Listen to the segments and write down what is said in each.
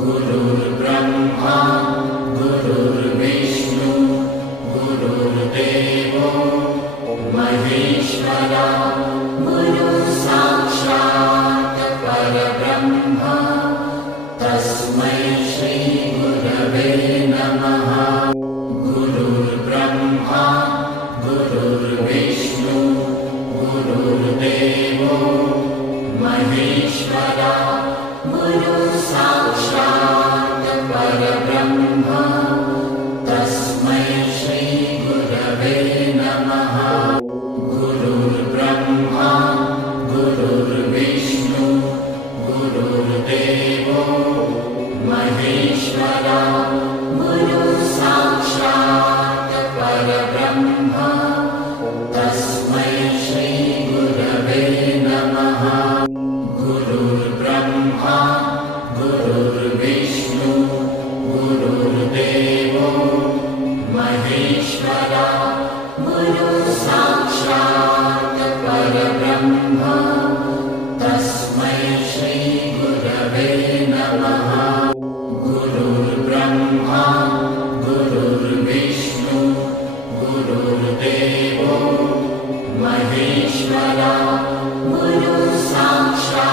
गुरुर्ब्रह्मा गुरुर्विष्णु गुरुर्देवो महेश्वरा गुरुसाक्षात् परब्रह्म तस्मै श्री गुरवे नमः। गुरुर्ब्रह्मा गुरुर्विष्णु गुरुर्देवो महेश्वरा गुरुसाक्षात् परब्रह्म तस्मै श्री गुरवे नमः। गुरुर्ब्रह्मा गुरुर्विष्णु गुरुर्देवो महेश्वरा गुरुसाक्षात् परब्रह्म तस्मै श्री गुरवे नमः। गुरुर्ब्रह्मा गुरुर्विष्णु गुरुर्देवो महेश्वरा गुरुसाक्षात् परब्रह्म तस्मै श्री गुरवे नमः। गुरुर्ब्रह्मा गुरुर्विष्णु गुरुर्देवो महेश्वरा गुरुसाक्षात्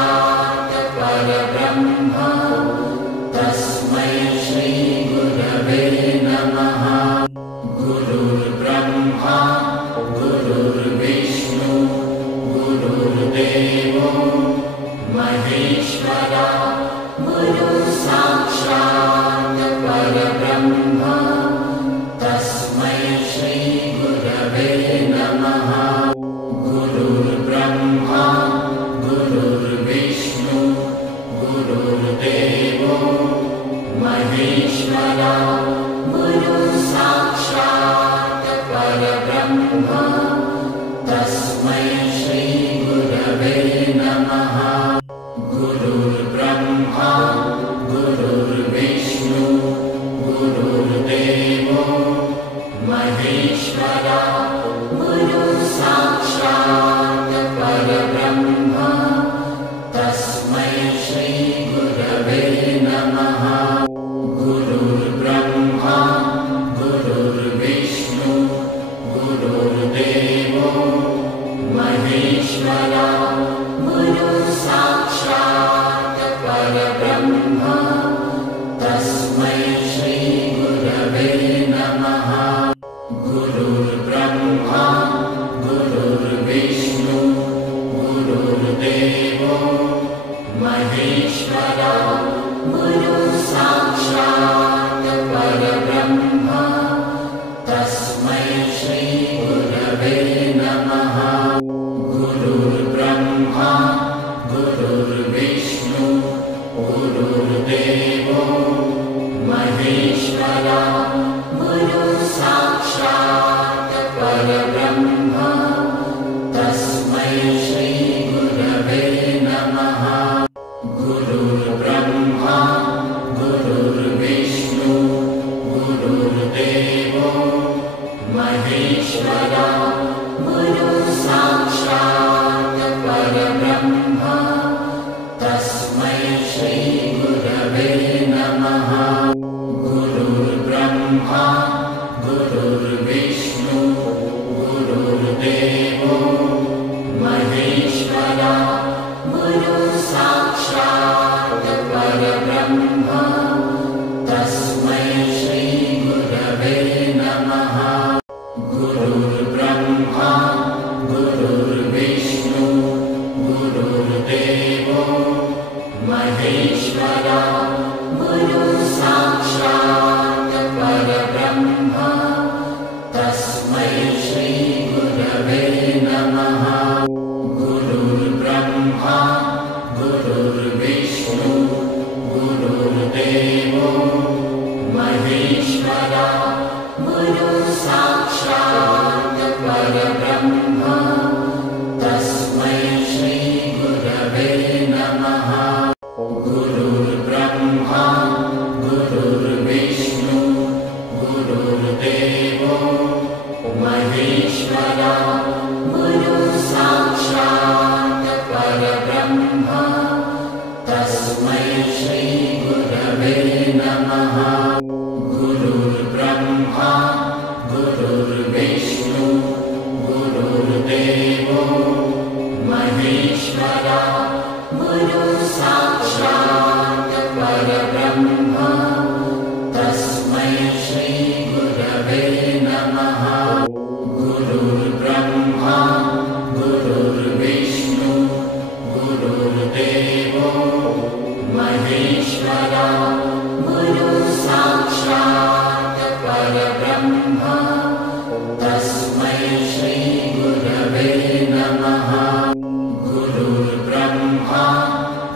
परब्रह्म तस्मै श्री गुरवे नमः। गुरुर्ब्रह्मा गुरुर्विष्णु गुरुर्देवो महेश्वरा गुरुसाक्षात् परब्रह्म तस्मै श्री गुरवे नमः। गुरुर्ब्रह्मा गुरुर्विष्णु गुरुर्देवो महेश्वरा गुरुसाक्षात् परब्रह्म तस्मै श्री गुरवे नमः। गुरुर्ब्रह्मा गुरुर्विष्णु गुरुर्देवो महेश्वरा गुरुसाक्षात् परब्रह्म तस्मै श्री गुरवे नमः। गुरुर्ब्रह्मा गुरुर्विष्णु गुरुर्देवो महेश्वरा गुरुसाक्षात् परब्रह्म तस्मै श्री गुरवे नमः। गुरुर्ब्रह्मा गुरुर्विष्णु गुरुर्देवो महेश्वरा गुरुसाक्षात् परब्रह्म तस्मै श्री गुरवे नमः। गुरुर्ब्रह्मा गुरुर्विष्णु गुरुर्देवो महेश्वरा गुरुसाक्षात् परब्रह्म तस्मै श्री गुरवे नमः। गुरुर्ब्रह्मा गुरुर्विष्णु गुरुर्देवो महेश्वरा गुरुसाक्षात् परब्रह्म तस्मै श्री गुरवे नमः। गुरुर्ब्रह्मा गुरुर्विष्णु गुरुर्देवो महेश्वरा गुरुसाक्षात् परब्रह्म तस्मै श्री गुरवे नमः। गुरुर्ब्रह्मा गुरुर्विष्णु गुरुर्देवो महेश्वरा गुरुसाक्षात् परब्रह्म तस्मै श्री गुरवे नमः। गुरुर्ब्रह्मा गुरुर्विष्णु गुरुर्देवो महेश्वरा गुरुसाक्षात् परब्रह्म तस्मै श्री गुरवे नमः। गुरुर्ब्रह्मा गुरुर्विष्णु गुरुर्देवो महेश्वरा गुरुसाक्षात् परब्रह्म तस्मै श्री गुरवे महेश्वरा गुरु साक्षात् परब्रह्म तस्मै श्री गुरवे नमः। गुरुर्ब्रह्मा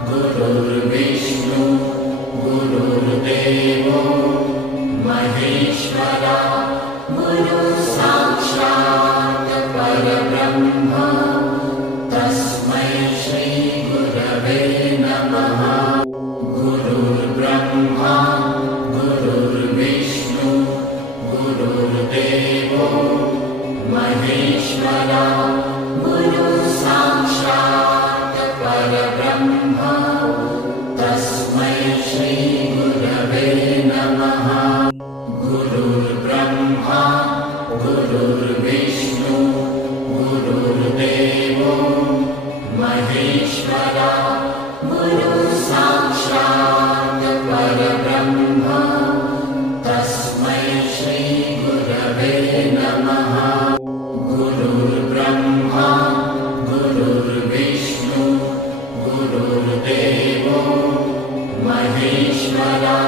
गुरुर्विष्णु गुरुर्देवो महेश्वरा गुरु साक्षात् परब्रह्म तस्मै श्री गुरवे नमः। गुरुर्ब्रह्मा गुरुर्विष्णु गुरुर्देवो महेश्वरा गुरु साक्षात् परब्रह्म तस्मै श्री गुरवे नमः। गुरुर्ब्रह्मा गुरुर्विष्णु गुरुर्देवो महेश्वरा गुरु साक्षात् परब्रह्म तस्मै श्री गुरवे नमः। गुरुर्ब्रह्मा गुरुर्विष्णु गुरुर्देवो महेश्वरा